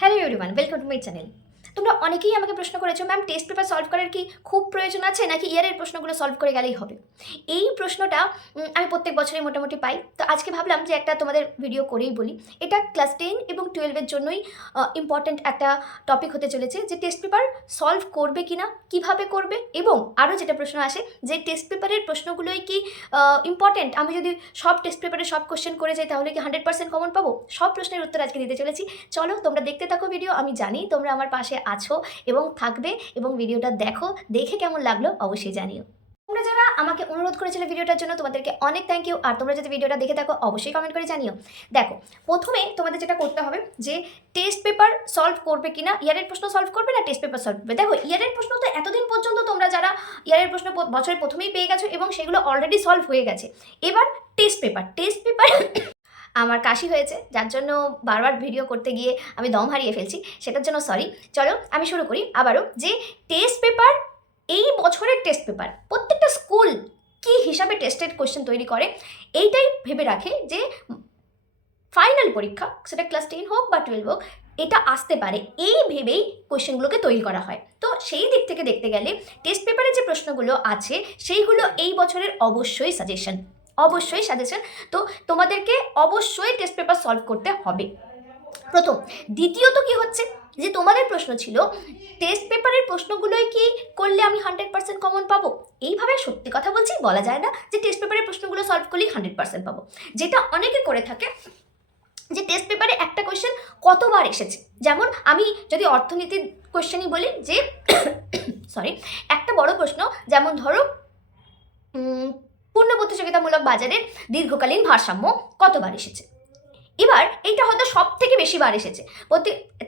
Hello everyone, welcome to my channel. তোমরা অনেকেই আমাকে প্রশ্ন করেছো, ম্যাম টেস্ট পেপার সলভ করার কি খুব প্রয়োজন আছে নাকি ইয়ারের প্রশ্নগুলো সলভ করে গেলেই হবে? এই প্রশ্নটা আমি প্রত্যেক বছরই মোটামুটি পাই। তো আজকে ভাবলাম যে একটা তোমাদের ভিডিও করেই বলি। এটা ক্লাস 10 এবং 12-এর জন্যই ইম্পর্ট্যান্ট একটা টপিক হতে চলেছে যে টেস্ট পেপার সলভ করবে কি না, কীভাবে করবে, এবং আরও যেটা প্রশ্ন আসে যে টেস্ট পেপারের প্রশ্নগুলোই কি ইম্পর্ট্যান্ট, আমি যদি সব টেস্ট পেপারে সব কোশ্চেন করে যাই তাহলে কি 100% কমন পাবো? সব প্রশ্নের উত্তর আজকে দিতে চলেছি। চলো তোমরা দেখতে থাকো ভিডিও। আমি জানি তোমরা আমার পাশে আছো এবং থাকবে, এবং ভিডিওটা দেখো, দেখে কেমন লাগলো অবশ্যই জানিও। তোমরা যারা আমাকে অনুরোধ করেছিলে ভিডিওটার জন্য তোমাদেরকে অনেক থ্যাংক ইউ। আর তোমরা যদি ভিডিওটা দেখে থাকো অবশ্যই কমেন্ট করে জানিও। দেখো, প্রথমে তোমাদের যেটা করতে হবে যে টেস্ট পেপার সলভ করবে কিনা, ইয়ারের প্রশ্ন সলভ করবে না টেস্ট পেপার সলভ করবে। দেখো, ইয়ারের প্রশ্ন তো এতদিন পর্যন্ত তোমরা যারা ইয়ারের প্রশ্ন বছরের প্রথমেই পেয়ে গেছো এবং সেগুলো অলরেডি সলভ হয়ে গেছে। এবার টেস্ট পেপার আমার কাশি হয়েছে, যার জন্য বারবার ভিডিও করতে গিয়ে আমি দম হারিয়ে ফেলছি, সেটার জন্য সরি। চলো আমি শুরু করি আবারও। যে টেস্ট পেপার, এই বছরের টেস্ট পেপার প্রত্যেকটা স্কুল কি হিসাবে টেস্টেড কোয়েশ্চেন তৈরি করে এইটাই ভেবে রাখে যে ফাইনাল পরীক্ষা, সেটা ক্লাস 10 হোক বা 12 হোক, এটা আসতে পারে এই ভেবেই কোয়েশ্চেনগুলোকে তৈরি করা হয়। তো সেই দিক থেকে দেখতে গেলে টেস্ট পেপারে যে প্রশ্নগুলো আছে সেইগুলো এই বছরের অবশ্যই সাজেশন। তো তোমাদেরকে অবশ্যই টেস্ট পেপার সলভ করতে হবে, প্রথম। দ্বিতীয়ত কি হচ্ছে যে তোমাদের প্রশ্ন ছিল টেস্ট পেপারের প্রশ্নগুলোই কি করলে আমি 100% কমন পাবো। এইভাবে সত্যি কথা বলছি, বলা যায় না যে টেস্ট পেপারের প্রশ্নগুলো সলভ করলেই 100% পাবো। যেটা অনেকে করে থাকে যে টেস্ট পেপারে একটা কোয়েশ্চেন কতবার এসেছে। যেমন আমি যদি অর্থনীতির কোয়েশ্চেনই বলি যে সরি, একটা বড় প্রশ্ন, যেমন ধরো পূর্ণ প্রতিযোগিতামূলক বাজারের দীর্ঘকালীন ভারসাম্য কতবার এসেছে। এবার এইটা হয়তো সব থেকে বেশি বার এসেছে।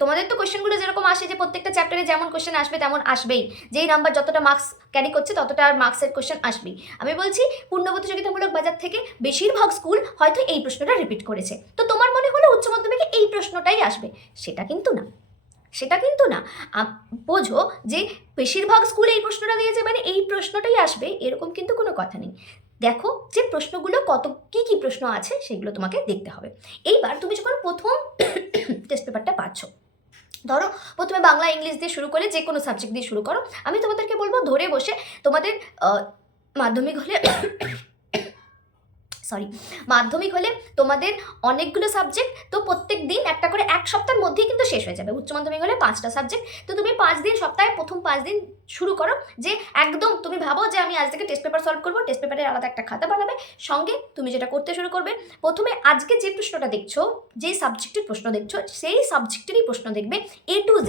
তোমাদের তো কোয়েশ্চেনগুলো যেরকম আসে যে প্রত্যেকটা চ্যাপ্টারে যেমন কোয়েশ্চেন আসবে তেমন আসবেই, যেই নাম্বার যতটা মার্কস ক্যারি করছে ততটা মার্কসের কোয়েশ্চেন আসবেই। আমি বলছি পূর্ণ প্রতিযোগিতামূলক বাজার থেকে বেশিরভাগ স্কুল হয়তো এই প্রশ্নটা রিপিট করেছে, তো তোমার মনে হলো উচ্চ মাধ্যমিকে এই প্রশ্নটাই আসবে। সেটা কিন্তু না। বোঝো যে বেশিরভাগ স্কুল এই প্রশ্নটা দিয়েছে মানে এই প্রশ্নটাই আসবে এরকম কিন্তু কোনো কথা নেই। দেখো যে প্রশ্নগুলো কত কি প্রশ্ন আছে সেগুলো তোমাকে দেখতে হবে। এইবার তুমি যখন প্রথম টেস্ট পেপারটা পাচ্ছ, ধরো প্রথমে বাংলা ইংলিশ দিয়ে শুরু করে যে কোনো সাবজেক্ট দিয়ে শুরু করো। আমি তোমাদেরকে বলবো ধরে বসে তোমাদের মাধ্যমিক হলে তোমাদের অনেকগুলো সাবজেক্ট, তো প্রত্যেক দিন একটা করে, এক সপ্তাহের মধ্যেই কিন্তু শেষ হয়ে যাবে। উচ্চ মাধ্যমিক হলে 5টা সাবজেক্ট, তো তুমি 5 দিন, সপ্তাহে প্রথম 5 দিন শুরু করো যে একদম তুমি ভাবো যে আমি আজ থেকে টেস্ট পেপার সলভ করবো। টেস্ট পেপারের আলাদা একটা খাতা বানাবে, সঙ্গে তুমি যেটা করতে শুরু করবে, প্রথমে আজকে যে প্রশ্নটা দেখছো, যেই সাবজেক্টের প্রশ্ন দেখছো সেই সাবজেক্টেরই প্রশ্ন দেখবে A to Z।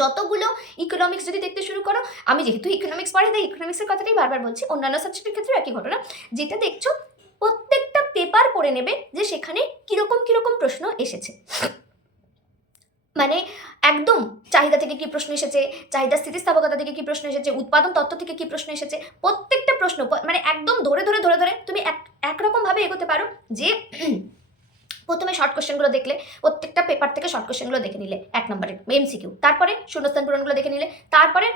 যতগুলো ইকোনমিক্স যদি দেখতে শুরু করো, আমি যেহেতু ইকোনমিক্স পড়াই তাই ইকোনমিক্সের কথাটাই বারবার বলছি, অন্যান্য সাবজেক্টের ক্ষেত্রে একই ঘটনা। যেটা দেখছো প্রত্যেকটা পেপার পড়ে নেবে যে সেখানে কিরকম প্রশ্ন এসেছে, মানে একদম চাহিদা থেকে কি প্রশ্ন এসেছে, চাহিদা স্থিতিস্থাপকতা থেকে কি প্রশ্ন এসেছে, উৎপাদন তত্ত্ব থেকে কি প্রশ্ন এসেছে, প্রত্যেকটা প্রশ্ন মানে একদম ধরে তুমি একরকমভাবে এগোতে পারো। যে প্রথমে শর্ট কোশ্চেনগুলো দেখলে, প্রত্যেকটা পেপার থেকে শর্ট কোশ্চেনগুলো দেখে নিলে 1 নম্বরের MCQ, তারপরে শূন্যস্থান পূরণগুলো দেখে নিলে, তারপরে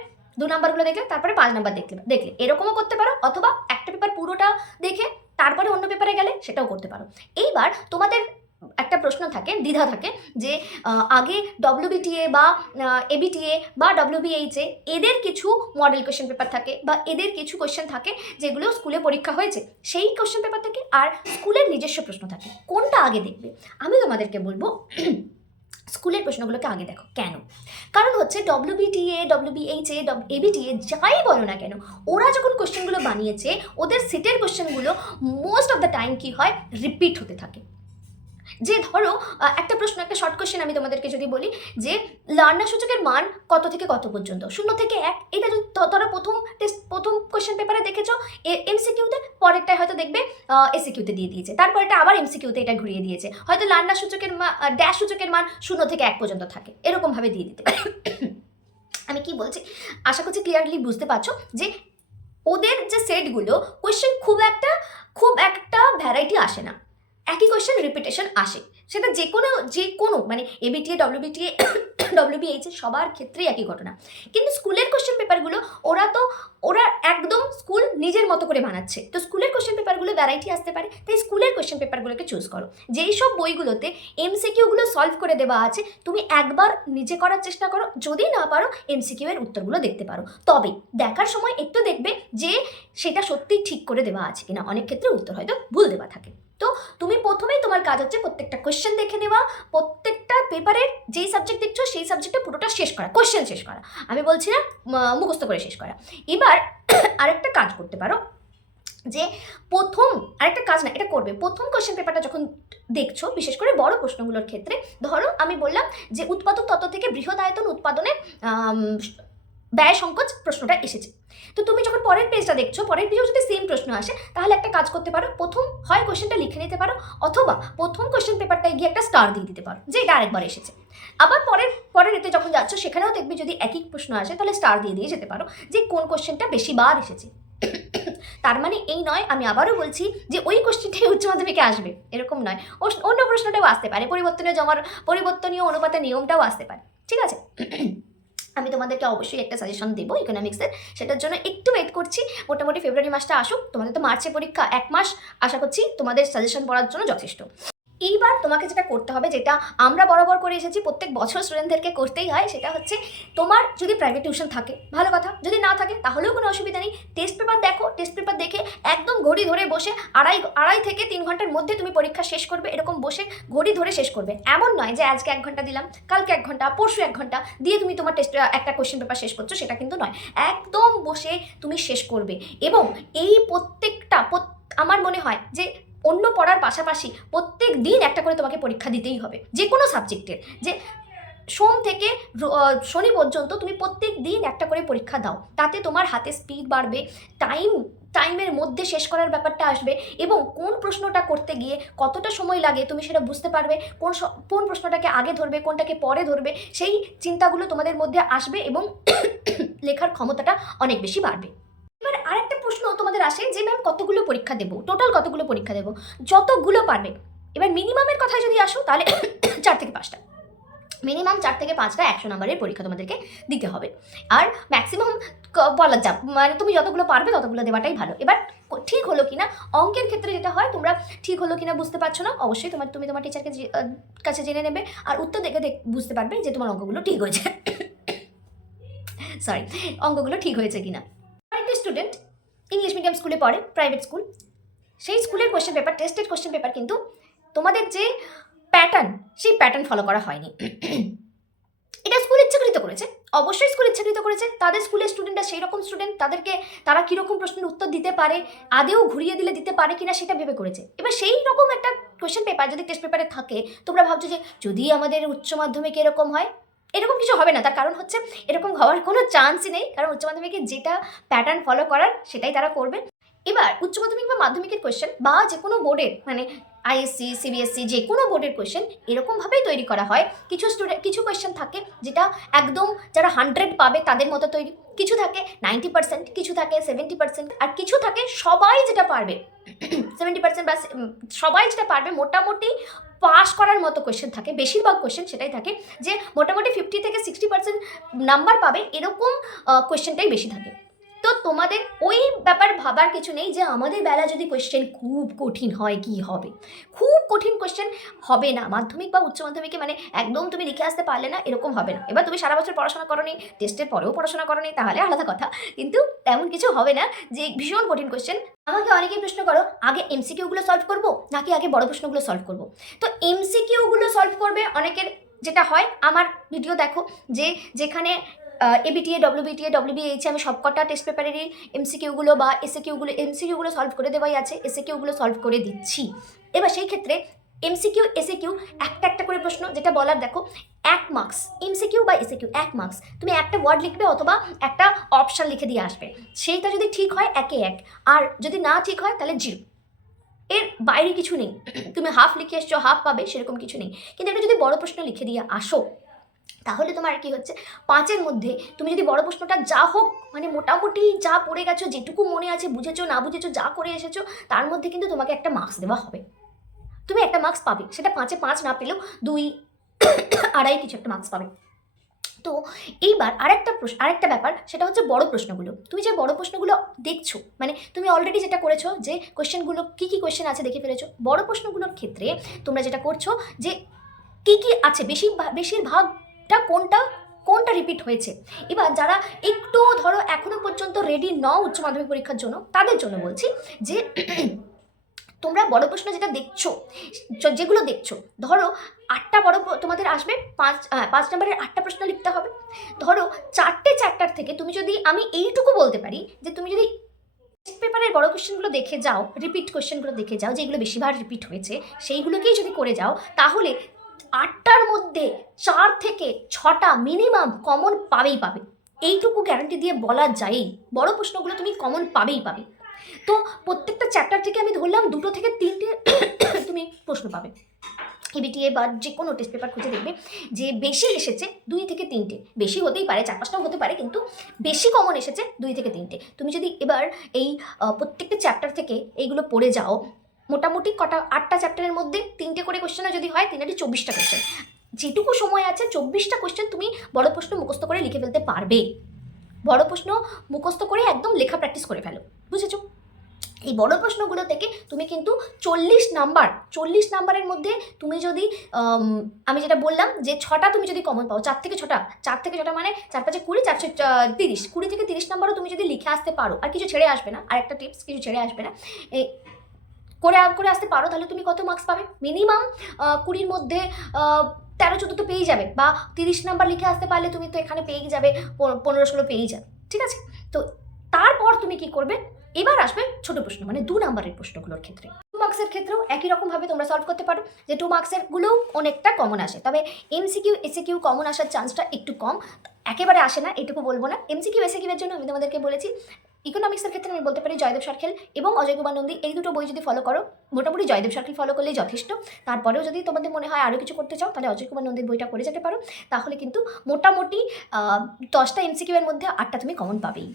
2 নম্বরগুলো দেখলে, তারপরে 5 নম্বর দেখলে এরকমও করতে পারো, অথবা একটা পেপার পুরোটা দেখে তারপরে অন্য পেপারে গেলে সেটাও করতে পারো। এইবার তোমাদের একটা প্রশ্ন থাকে, দ্বিধা থাকে যে আগে WBTA বা ABTA বা WBHA এদের কিছু মডেল কোয়েশ্চেন পেপার থাকে বা এদের কিছু কোয়েশ্চেন থাকে যেগুলো স্কুলে পরীক্ষা হয়েছে, সেই কোয়েশ্চেন পেপার থেকে আর স্কুলের নিজস্ব প্রশ্ন থাকে, কোনটা আগে দেখবে? আমি তোমাদেরকে বলবো স্কুলের প্রশ্নগুলোকে আগে দেখো। কেন? কারণ হচ্ছে WBTA, WBHA, ABTA যাই বলো না কেন, ওরা যখন কোয়েশ্চেনগুলো বানিয়েছে ওদের সেটের কোয়েশ্চেনগুলো মোস্ট অফ দ্য টাইম কি হয়, রিপিট হতে থাকে। যে ধরো একটা প্রশ্ন, একটা শর্ট কোয়েশ্চেন আমি তোমাদেরকে যদি বলি যে লার্নার সূচকের মান কত থেকে কত পর্যন্ত, 0 থেকে 1, এটা যদি তোরা প্রথম কোয়েশ্চেন পেপারে দেখেছো MCQতে, পরেরটায় হয়তো দেখবে SCQতে দিয়ে দিয়েছে, তারপরটা আবার MCQতে এটা ঘুরিয়ে দিয়েছে, হয়তো লার্নার সূচকের ড্যাশ সূচকের মান 0 থেকে 1 পর্যন্ত থাকে, এরকমভাবে দিয়ে দিতে পারে। আমি কি বলছি আশা করছি ক্লিয়ারলি বুঝতে পারছো যে ওদের যে সেটগুলো কোয়েশ্চেন খুব একটা ভ্যারাইটি আসে না, একই কোয়েশ্চেন রিপিটেশন আসে। সেটা যে কোনো মানে এবিটিএ, ডব্লিউবিটিএ, ডব্লিউবিএইচ সবার ক্ষেত্রেই একই ঘটনা। কিন্তু স্কুলের কোশ্চেন পেপারগুলো ওরা একদম স্কুল নিজের মতো করে বানাচ্ছে, তো স্কুলের কোশ্চেন পেপারগুলো ভ্যারাইটি আসতে পারে, তাই স্কুলের কোশ্চেন পেপারগুলোকে চুজ করো। যেই সব বইগুলোতে এমসিকিউগুলো সলভ করে দেওয়া আছে তুমি একবার নিজে করার চেষ্টা করো, যদি না পারো এমসিকিউ এর উত্তরগুলো দেখতে পারো। তবে দেখার সময় একটু দেখবে যে সেটা সত্যিই ঠিক করে দেওয়া আছে কিনা, অনেক ক্ষেত্রে উত্তর হয়তো ভুল দেওয়া থাকে। তো তুমি প্রথমেই তোমার কাজ হচ্ছে প্রত্যেকটা কোশ্চেন দেখে নেওয়া, প্রত্যেকটা পেপারের যেই সাবজেক্ট দেখছো সেই সাবজেক্টটা পুরোটা শেষ করা, কোশ্চেন শেষ করা, আমি বলছি না মুখস্থ করে শেষ করা। এবার আরেকটা কাজ করতে পারো, যে আরেকটা কাজ না, এটা করবে প্রথম কোশ্চেন পেপারটা যখন দেখছো, বিশেষ করে বড় প্রশ্নগুলোর ক্ষেত্রে, ধরো আমি বললাম যে উৎপাদক তত্ত্ব থেকে বৃহদায়তন উৎপাদনের ব্যয় সংকোচ প্রশ্নটা এসেছে। তো তুমি যখন পরের পেজটা দেখছো, পরের পেজেও যদি সেম প্রশ্ন আসে, তাহলে একটা কাজ করতে পারো, প্রথম হয় কোশ্চেনটা লিখে নিতে পারো, অথবা প্রথম কোশ্চেন পেপারটায় গিয়ে একটা স্টার দিয়ে দিতে পারো যে এটা আরেকবার এসেছে। আবার পরের এতে যখন যাচ্ছ সেখানেও দেখবে যদি একই প্রশ্ন আসে তাহলে স্টার দিয়ে যেতে পারো যে কোন কোশ্চেনটা বেশি বার এসেছে। তার মানে এই নয়, আমি আবারও বলছি যে ওই কোশ্চেনটাই উচ্চ মাধ্যমিকে আসবে এরকম নয়, অন্য প্রশ্নটাও আসতে পারে, পরিবর্তনীয় অনুপাতের নিয়মটাও আসতে পারে, ঠিক আছে? আমি তোমাদেরকে অবশ্যই একটা সাজেশন দেবো ইকোনমিক্সের, সেটার জন্য একটু ওয়েট করছি, মোটামুটি ফেব্রুয়ারি মাসটা আসুক, তোমাদের তো মার্চে পরীক্ষা, 1 মাস আশা করছি তোমাদের সাজেশন পড়ার জন্য যথেষ্ট। এইবার তোমাকে যেটা করতে হবে, যেটা আমরা বরাবর করে এসেছি, প্রত্যেক বছর স্টুডেন্টদেরকে করতেই হয়, সেটা হচ্ছে তোমার যদি প্রাইভেট টিউশন থাকে ভালো কথা, যদি না থাকে তাহলেও কোনো অসুবিধা নেই, টেস্ট পেপার দেখো, টেস্ট পেপার দেখে একদম ঘড়ি ধরে বসে আড়াই থেকে 3 ঘন্টার মধ্যে তুমি পরীক্ষা শেষ করবে, এরকম বসে ঘড়ি ধরে শেষ করবে। এমন নয় যে আজকে 1 ঘন্টা দিলাম, কালকে 1 ঘন্টা, পরশু 1 ঘন্টা দিয়ে তুমি তোমার একটা কোশ্চেন পেপার শেষ করছো, সেটা কিন্তু নয়, একদম বসে তুমি শেষ করবে। এবং এই আমার মনে হয় যে অন্য পড়ার পাশাপাশি প্রত্যেক দিন একটা করে তোমাকে পরীক্ষা দিতেই হবে, যে কোনো সাবজেক্টের, যে সোম থেকে শনি পর্যন্ত তুমি প্রত্যেক দিন একটা করে পরীক্ষা দাও, তাতে তোমার হাতে স্পিড বাড়বে, টাইমের মধ্যে শেষ করার ব্যাপারটা আসবে, এবং কোন প্রশ্নটা করতে গিয়ে কতটা সময় লাগে তুমি সেটা বুঝতে পারবে, কোন প্রশ্নটাকে আগে ধরবে কোনটাকে পরে ধরবে, সেই চিন্তাগুলো তোমাদের মধ্যে আসবে এবং লেখার ক্ষমতাটা অনেক বেশি বাড়বে। এবার আরেকটা প্রশ্ন তোমাদের আসে যে ম্যাম কতগুলো পরীক্ষা দেবো, টোটাল কতগুলো পরীক্ষা দেবো? যতগুলো পারবে। এবার মিনিমামের কথায় যদি আসো তাহলে 4 থেকে 5টা, মিনিমাম 4 থেকে 5টা 100 নম্বরের পরীক্ষা তোমাদেরকে দিতে হবে। আর ম্যাক্সিমাম বলা যা মানে তুমি যতগুলো পারবে ততগুলো দেওয়াটাই ভালো। এবার ঠিক হলো কিনা, অঙ্কের ক্ষেত্রে যেটা হয়, তোমরা ঠিক হলো কিনা বুঝতে পারছো না, অবশ্যই তুমি তোমার টিচারকে কাছে জেনে নেবে, আর উত্তর দেখে বুঝতে পারবে যে তোমার অঙ্কগুলো ঠিক হয়েছে, সরি, অঙ্কগুলো ঠিক হয়েছে কিনা। আরেকটা স্টুডেন্ট ইংলিশ মিডিয়াম স্কুলে পড়ে, প্রাইভেট স্কুল, সেই স্কুলের question paper, tested question paper, কিন্তু তোমাদের যে প্যাটার্ন, সেই প্যাটার্ন ফলো করা হয়নি। এটা স্কুল ইচ্ছাকৃত করেছে, অবশ্যই স্কুল ইচ্ছাকৃত করেছে, তাদের স্কুলের স্টুডেন্টরা সেই রকম স্টুডেন্ট, তারা কীরকম প্রশ্নের উত্তর দিতে পারে, আদেও ঘুরিয়ে দিলে দিতে পারে কিনা সেটা ভেবে করেছে। এবার সেই রকম একটা কোশ্চেন পেপার যদি টেস্ট পেপারে থাকে, তোমরা ভাবছো যে যদি আমাদের উচ্চ মাধ্যমিকে এরকম হয়, এরকম কিছু হবে না। তার কারণ হচ্ছে এরকম হওয়ার কোনো চান্সই নেই, কারণ উচ্চ মাধ্যমিকে যেটা প্যাটার্ন ফলো করার সেটাই তারা করবে। এবার উচ্চ মাধ্যমিক বা মাধ্যমিকের কোয়েশ্চেন বা যে কোনো বোর্ডের, মানে আইএসসি, সিবিএসসি, যে কোনো বোর্ডের কোয়েশ্চেন এরকমভাবেই তৈরি করা হয়। কিছু কোয়েশ্চেন থাকে যেটা একদম যারা 100 পাবে তাদের মতো তৈরি, কিছু থাকে 90%, কিছু থাকে 70%, আর কিছু থাকে সবাই যেটা পারবে 70% বা সবাই যেটা পারবে মোটামুটি পাস করার মতো কোয়েশ্চেন থাকে। বেশিরভাগ কোয়েশ্চেন সেটাই থাকে যে মোটামুটি 50 থেকে 60% নাম্বার পাবে, এরকম কোয়েশ্চেনটাই বেশি থাকে। তো তোমাদের ওই ব্যাপার ভাবার কিছু নেই যে আমাদের বেলা যদি কোয়েশ্চেন খুব কঠিন হয় কি হবে, খুব কঠিন কোয়েশ্চেন হবে না মাধ্যমিক বা উচ্চ মাধ্যমিকে, মানে একদম তুমি লিখে আসতে পারলে না এরকম হবে না। এবার তুমি সারা বছর পড়াশোনা করোনি, টেস্টের পরেও পড়াশোনা করোনি, তাহলে আলাদা কথা, কিন্তু তেমন কিছু হবে না যে ভীষণ কঠিন কোয়েশ্চেন। আমাকে অনেকেই প্রশ্ন করো আগে এমসিকিউগুলো সলভ করবো নাকি আগে বড় প্রশ্নগুলো সলভ করবো। তো এমসিকিউগুলো সলভ করবে অনেকের, যেটা হয় আমার ভিডিও দেখো যে যেখানে এবিটিএ, ডব্লিউবিটিএ, ডব্লিউবিএইচে আমি সবকটা টেস্ট পেপারেরই এমসিকিউগুলো বা এমসিকিউগুলো সলভ করে দেওয়াই আছে, এসএকিউগুলো সলভ করে দিচ্ছি। এবার সেই ক্ষেত্রে এমসিকিউ এসএকিউ একটা করে প্রশ্ন, যেটা বলার দেখো 1 মার্কস, এমসিকিউ বা এসএকিউ 1 মার্কস, তুমি একটা ওয়ার্ড লিখবে অথবা একটা অপশান লিখে দিয়ে আসবে, সেইটা যদি ঠিক হয় 1-এ 1, আর যদি না ঠিক হয় তাহলে 0। এর বাইরে কিছু নেই, তুমি হাফ লিখে এসছো হাফ পাবে সেরকম কিছু নেই। কিন্তু এটা যদি বড় প্রশ্ন লিখে দিয়ে আসো তাহলে তোমার কি হচ্ছে 5-এর মধ্যে তুমি যদি বড় প্রশ্নটা যা হোক, মানে মোটামুটি যা পড়ে গেছো, যেটুকু মনে আছে, বুঝেছো না বুঝেছো, যা করে এসেছো, তার মধ্যে কিন্তু তোমাকে একটা মার্কস দেওয়া হবে। তুমি একটা মার্কস পাবে, সেটা 5-এ 5 না পেলেও 2, 2.5 কিছু একটা মার্কস পাবে। তো এইবার আরেকটা ব্যাপার, সেটা হচ্ছে বড় প্রশ্নগুলো। তুমি যে বড় প্রশ্নগুলো দেখছো, মানে তুমি অলরেডি যেটা করেছো যে কোয়েশ্চেনগুলো কী কী কোয়েশ্চেন আছে দেখে ফেলেছো। বড় প্রশ্নগুলোর ক্ষেত্রে তোমরা যেটা করছো যে কী কী আছে, বেশিরভাগটা কোনটা রিপিট হয়েছে। এবার যারা একটু ধরো এখনো পর্যন্ত রেডি নও উচ্চ মাধ্যমিক পরীক্ষার জন্য, তাদের জন্য বলছি যে তোমরা বড় প্রশ্ন যেগুলো দেখছো, ধরো 8টা তোমাদের আসবে, 5 নম্বরের 8টা প্রশ্ন লিখতে হবে। ধরো 4টে চ্যাপ্টার থেকে তুমি যদি, আমি এইটুকু বলতে পারি যে তুমি যদি টেস্ট পেপারের বড় কোশ্চেনগুলো দেখে যাও, রিপিট কোশ্চেনগুলো দেখে যাও, যেগুলো বেশিবার রিপিট হয়েছে সেইগুলোকেই যদি করে যাও, তাহলে 8টার মধ্যে 4 থেকে 6টা মিনিমাম কমন পাবে। এইটুকু গ্যারান্টি দিয়ে বলা যায়, বড় প্রশ্নগুলো তুমি কমন পাবে। তো প্রত্যেকটা চ্যাপ্টার থেকে আমি ধরলাম 2 থেকে 3টে তুমি প্রশ্ন পাবে। এবিটিএ বা যে কোনো টেস্ট পেপার খুঁজে দেখবে যে বেশি এসেছে 2 থেকে 3টে, বেশি হতেই পারে 4-5টাও হতে পারে, কিন্তু বেশি কমন এসেছে 2 থেকে 3টে। তুমি যদি এবার এই প্রত্যেকটা চ্যাপ্টার থেকে এইগুলো পড়ে যাও, মোটামুটি 8টা চ্যাপ্টারের মধ্যে 3টে করে কোশ্চেনও যদি হয়, 3 24টা কোশ্চেন, যেটুকু সময় আছে 24টা কোশ্চেন তুমি বড় প্রশ্ন মুখস্থ করে লিখে ফেলতে পারবে। বড় প্রশ্ন মুখস্থ করে একদম লেখা প্র্যাকটিস করে ফেলো, বুঝেছো? এই বড় প্রশ্নগুলো থেকে তুমি কিন্তু 40 নাম্বারের মধ্যে তুমি যদি আমি যেটা বললাম যে 6টা তুমি যদি কমন পাও, 4 থেকে 6টা মানে 4-5 20, 4 30, 20 থেকে 30 নাম্বারও তুমি যদি লিখে আসতে পারো, আর কিছু ছেড়ে আসবে না, আর একটা টিপস, কিছু ছেড়ে আসবে না, এই করে আসতে পারো, তাহলে তুমি কত মার্কস পাবে? মিনিমাম 20-র মধ্যে 13-14 তো পেয়েই যাবে, বা 30 নাম্বার লিখে আসতে পারলে তুমি তো এখানে পেয়েই যাবে 15-16 পেয়েই যাবে, ঠিক আছে? তো তারপর তুমি কি করবে, এবার আসবে ছোট প্রশ্ন, মানে 2 নাম্বারের প্রশ্নগুলোর ক্ষেত্রে। 2 মার্কসের ক্ষেত্রেও একই রকমভাবে তোমরা সলভ করতে পারো, যে 2 মার্কসের গুলোও অনেকটা কমন আসে, তবে এমসিকিউ এসিকিউ কমন আসার চান্সটা একটু কম, একেবারে আসে না এটুকু বলবো না। এমসিকিউ এসিকিউ এর জন্য আমি তোমাদেরকে বলেছি, ইকোনমিক্সের ক্ষেত্রে আমি বলতে পারি জয়দেব সরখেল এবং অজয় কুমার নন্দী, এই দুটো বই যদি ফলো করো, মোটামুটি জয়দেব সরখেল ফলো করলেই যথেষ্ট। তারপরেও যদি তোমাদের মনে হয় আরও কিছু করতে চাও, তাহলে অজয় কুমার নন্দীর বইটা করে যেতে পারো, তাহলে কিন্তু মোটামুটি 10টা এমসিকিউ এর মধ্যে 8টা তুমি কমন পাবেই।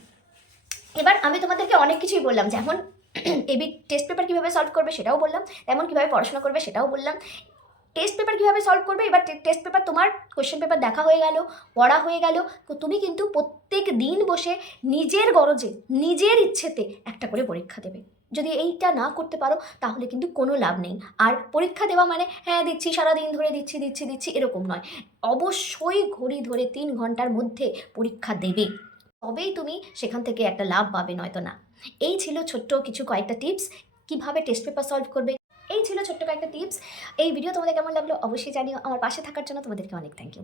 এবার আমি তোমাদেরকে অনেক কিছুই বললাম, যেমন এবি টেস্ট পেপার কীভাবে সলভ করবে সেটাও বললাম, তেমন কীভাবে পড়াশোনা করবে সেটাও বললাম। টেস্ট পেপার কীভাবে সলভ করবে, এবার টেস্ট পেপার তোমার কোয়েশ্চেন পেপার দেখা হয়ে গেল, পড়া হয়ে গেল, তো তুমি কিন্তু প্রত্যেক দিন বসে নিজের গরজে, নিজের ইচ্ছেতে একটা করে পরীক্ষা দেবে। যদি এইটা না করতে পারো, তাহলে কিন্তু কোনো লাভ নেই। আর পরীক্ষা দেওয়া মানে হ্যাঁ দিচ্ছি, সারাদিন ধরে দিচ্ছি এরকম নয়, অবশ্যই ঘড়ি ধরে 3 ঘন্টার মধ্যে পরীক্ষা দেবে, তবেই তুমি সেখান থেকে একটা লাভ পাবে, নয়তো না। এই ছিল ছোট্ট কিছু কয়েকটা টিপস কিভাবে টেস্ট পেপার সলভ করবে। এই ছিল ছোট্ট কয়েকটা টিপস। এই ভিডিও তোমাদের কেমন লাগলো অবশ্যই জানিও। আমার পাশে থাকার জন্য তোমাদেরকে অনেক থ্যাংক ইউ।